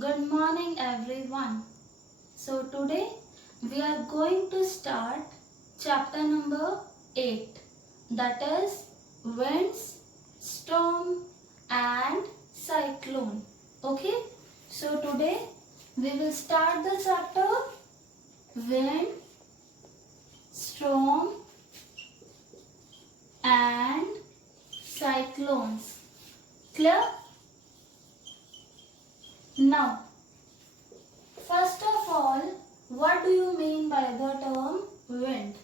Good morning everyone. So today we are going to start chapter number 8, that is winds, storm and cyclone. Okay, so today we will start the chapter wind, storm and cyclones. Clear? Now, first of all, what do you mean by the term wind?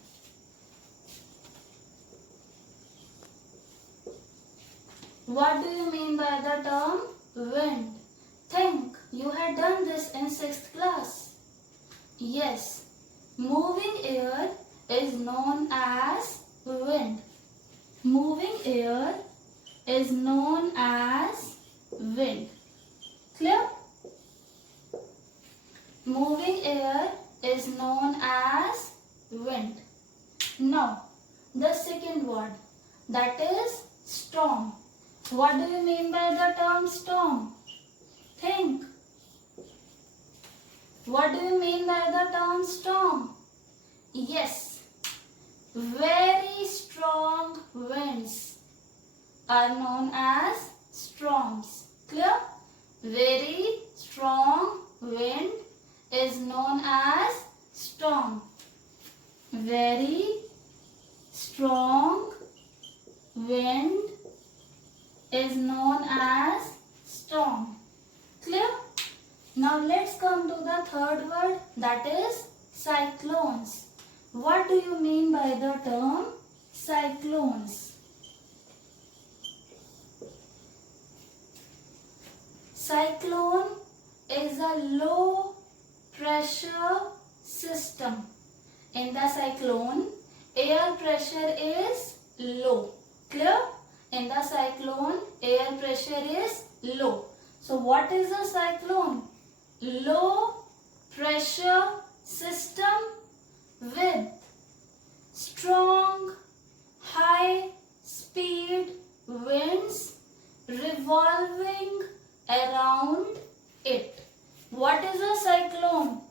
What do you mean by the term wind? Think, you had done this in 6th class. Yes, moving air is known as wind. Moving air is known as wind. Clear? Moving air is known as wind. Now, the second word, that is storm. What do you mean by the term storm? Think. What do you mean by the term storm? Yes, very strong winds are known as storms. Clear? Very strong wind is known as storm. Very strong wind is known as storm. Clear? Now let's come to the third word, that is cyclones. What do you mean by the term cyclones? Cyclone is a low pressure system. In the cyclone, air pressure is low. Clear? In the cyclone, air pressure is low. So what is a cyclone? Low pressure system with strong high speed winds revolving around it. What is a cyclone?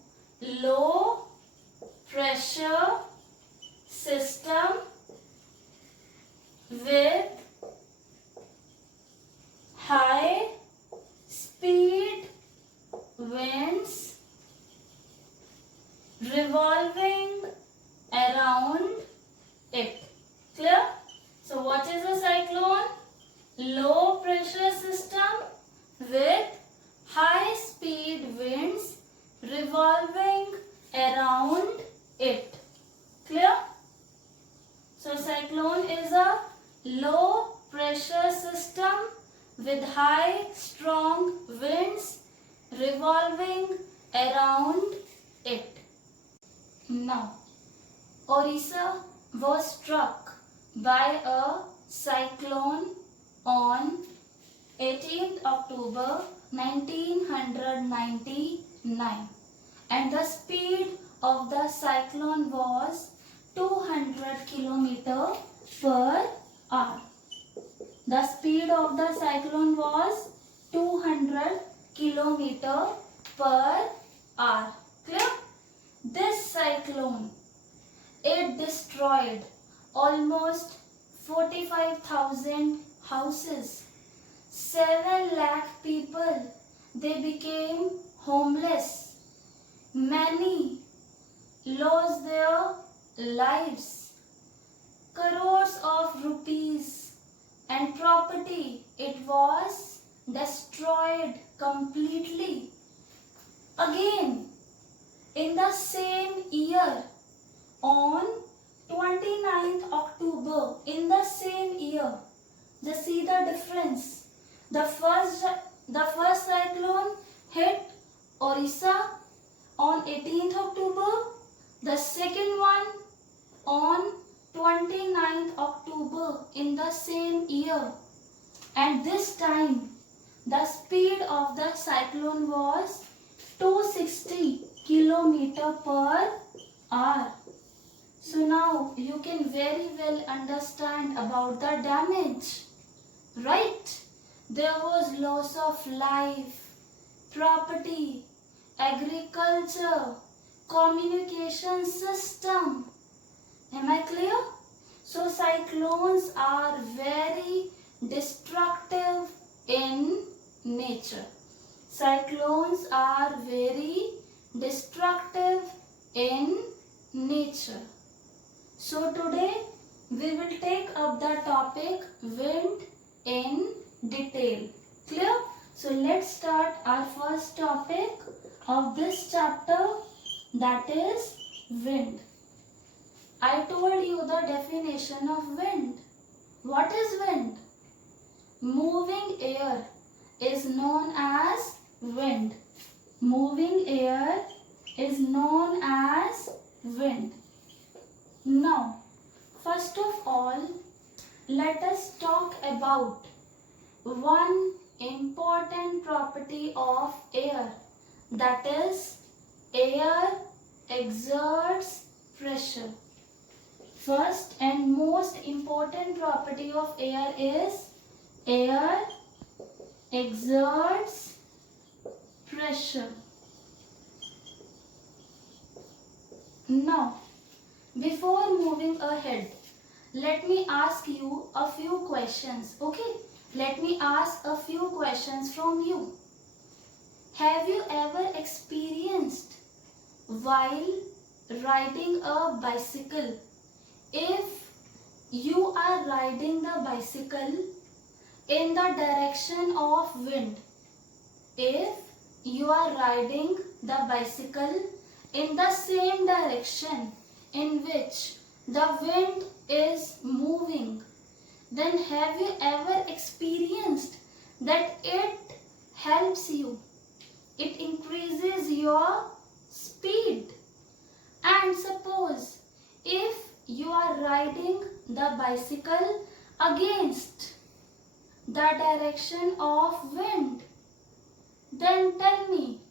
Low pressure system with high speed winds revolving around it. Clear? So what is a cyclone? Low pressure system with high speed winds revolving around it. Clear? So cyclone is a low pressure system with high strong winds revolving around it. Now, Orissa was struck by a cyclone on 18th October 1999, and the speed of the cyclone was 200 km per hour. The speed of the cyclone was 200 km per hour. Clear? This cyclone, it destroyed almost 45,000 houses. 7 lakh people, they became homeless. Many lost their lives. Crores of rupees and property, it was destroyed completely. Again, in the same year, on 29th October, in the same year, just see the difference. The first cyclone hit Orissa on 18th October. The second one on 29th October in the same year. And this time, the speed of the cyclone was 260 km per hour. So now you can very well understand about the damage, right? There was loss of life, property, agriculture, communication system. Am I clear? So cyclones are very destructive in nature. Cyclones are very destructive in nature. So today we will take up the topic wind in detail. Clear? So let's start our first topic of this chapter, that is wind. I told you the definition of wind. What is wind? Moving air is known as wind. Moving air is known as wind. Now, first of all, let us talk about one important property of air, that is air exerts pressure. First and most important property of air is air exerts pressure. Now, before moving ahead, let me ask you a few questions. Okay? Let me ask a few questions from you. Have you ever experienced while riding a bicycle? If you are riding the bicycle in the direction of wind, if you are riding the bicycle in the same direction in which the wind is moving, then have you ever experienced that it helps you? It increases your speed. And suppose if you are riding the bicycle against the direction of wind, then tell me,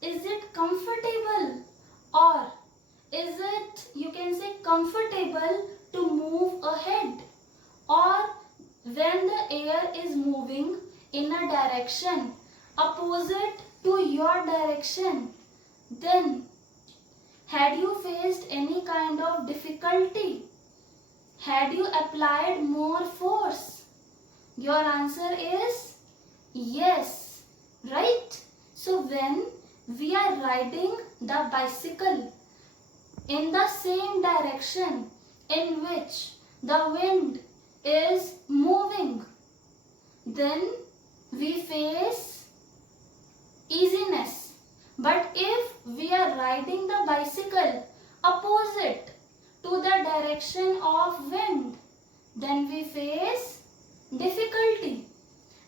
is it comfortable, or is it, you can say, comfortable to move ahead? Or when the air is moving in a direction opposite to your direction, then had you faced any kind of difficulty? Had you applied more force? Your answer is yes, right? So when we are riding the bicycle in the same direction in which the wind is moving, then we face easiness. But if we are riding the bicycle opposite to the direction of wind, then we face difficulty.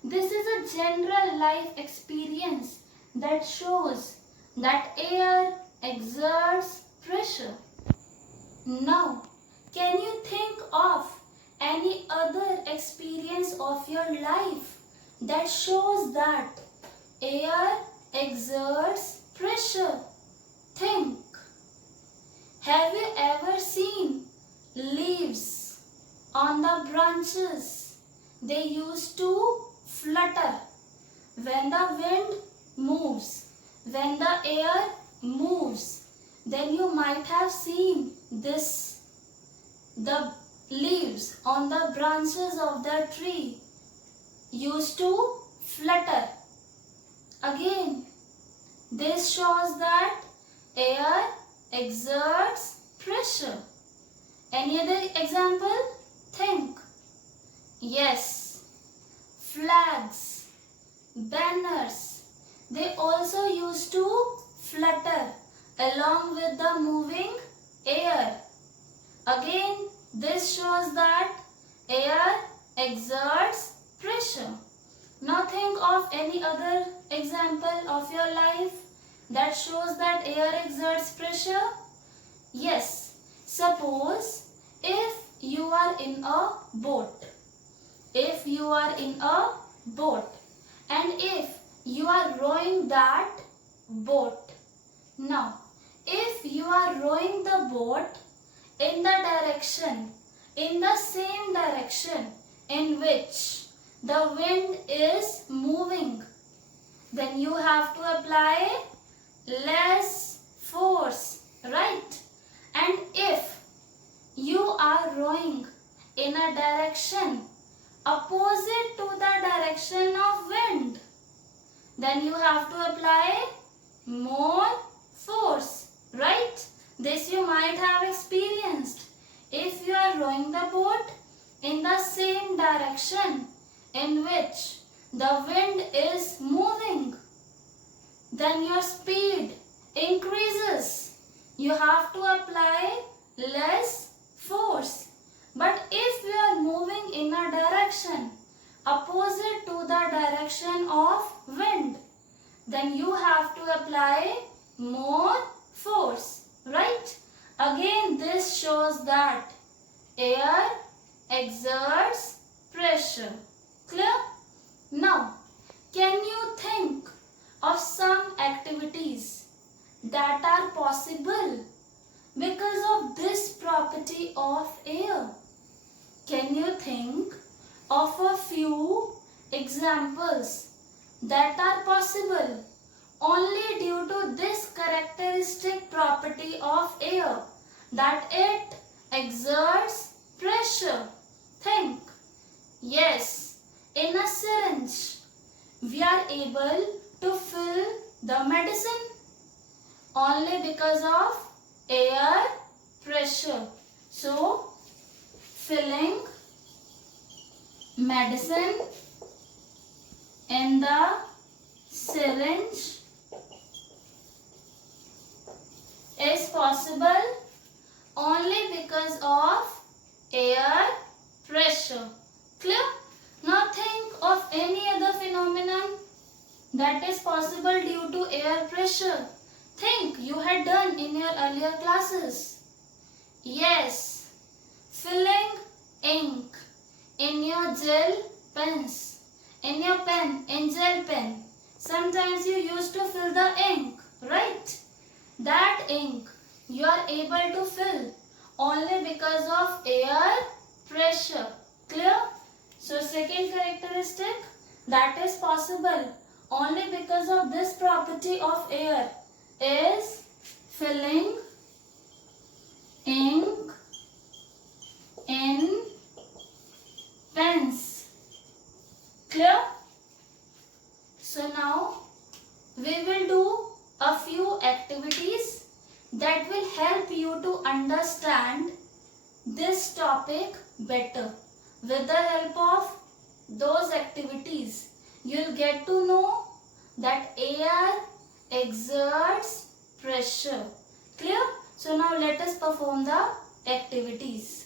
This is a general life experience that shows that air exerts pressure. Now, can you think of any other experience of your life that shows that air exerts pressure? Think. Have you ever seen leaves on the branches? They used to flutter when the wind moves, when the air moves. Then you might have seen this, the leaves on the branches of the tree used to flutter. Again, this shows that air exerts pressure. Any other example? Think. Yes, flags, banners, they also used to flutter along with the moving air. Again, this shows that air exerts pressure. Now think of any other example of your life that shows that air exerts pressure. Yes, suppose if you are in a boat. If you are in a boat and if you are rowing that boat. Now, if you are rowing the boat in the direction, in the same direction in which the wind is moving, then you have to apply less force, right? And if you are rowing in a direction opposite to the direction of wind, then you have to apply more force, right? This you might have experienced. If you are rowing the boat in the same direction in which the wind is moving, then your speed increases. You have to apply less force. But if you are moving in a direction opposite to the direction of wind, then you have to apply more force, right? Again, this shows that air exerts pressure. Clear? Now, can you think of some activities that are possible because of this property of air? Can you think of a few examples that are possible only due to this characteristic property of air, that it exerts pressure? Think. Yes, in a syringe, we are able to fill the medicine only because of air pressure. So, filling medicine in the syringe is possible only because of air pressure. Clear? Now think of any other phenomenon that is possible due to air pressure. Think, you had done in your earlier classes. Yes, filling ink in your gel pens, in your pen, in gel pen. Sometimes you used to fill the ink, right? That ink you are able to fill only because of air pressure. Clear? So second characteristic, that is possible only because of this property of air, is filling ink in pens. Clear? So now we will do a few activities that will help you to understand this topic better. With the help of those activities, you'll get to know that air exerts pressure. Clear? So now let us perform the activities.